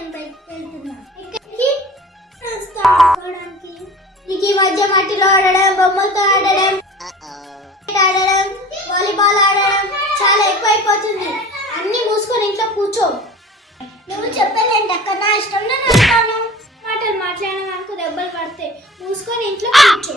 నేను బయటికి వెళ్తున్నా. ఎక్కడికి? ఆడుకోవడానికి. నీకు ఈ మధ్య మట్టిలో ఆడడం, బొమ్మలతో ఆడడం, వాలీబాల్ ఆడడం చాలా ఎక్కువైపోతుంది. అన్ని మూసుకొని ఇంట్లో కూర్చో. నువ్వు చెప్పలేంటి అక్క, నా ఇష్టం నేను వెళ్తాను. మాటలు మాట్లాడడం అనుకో దెబ్బలు పడతాయి. మూసుకొని ఇంట్లో కూర్చో.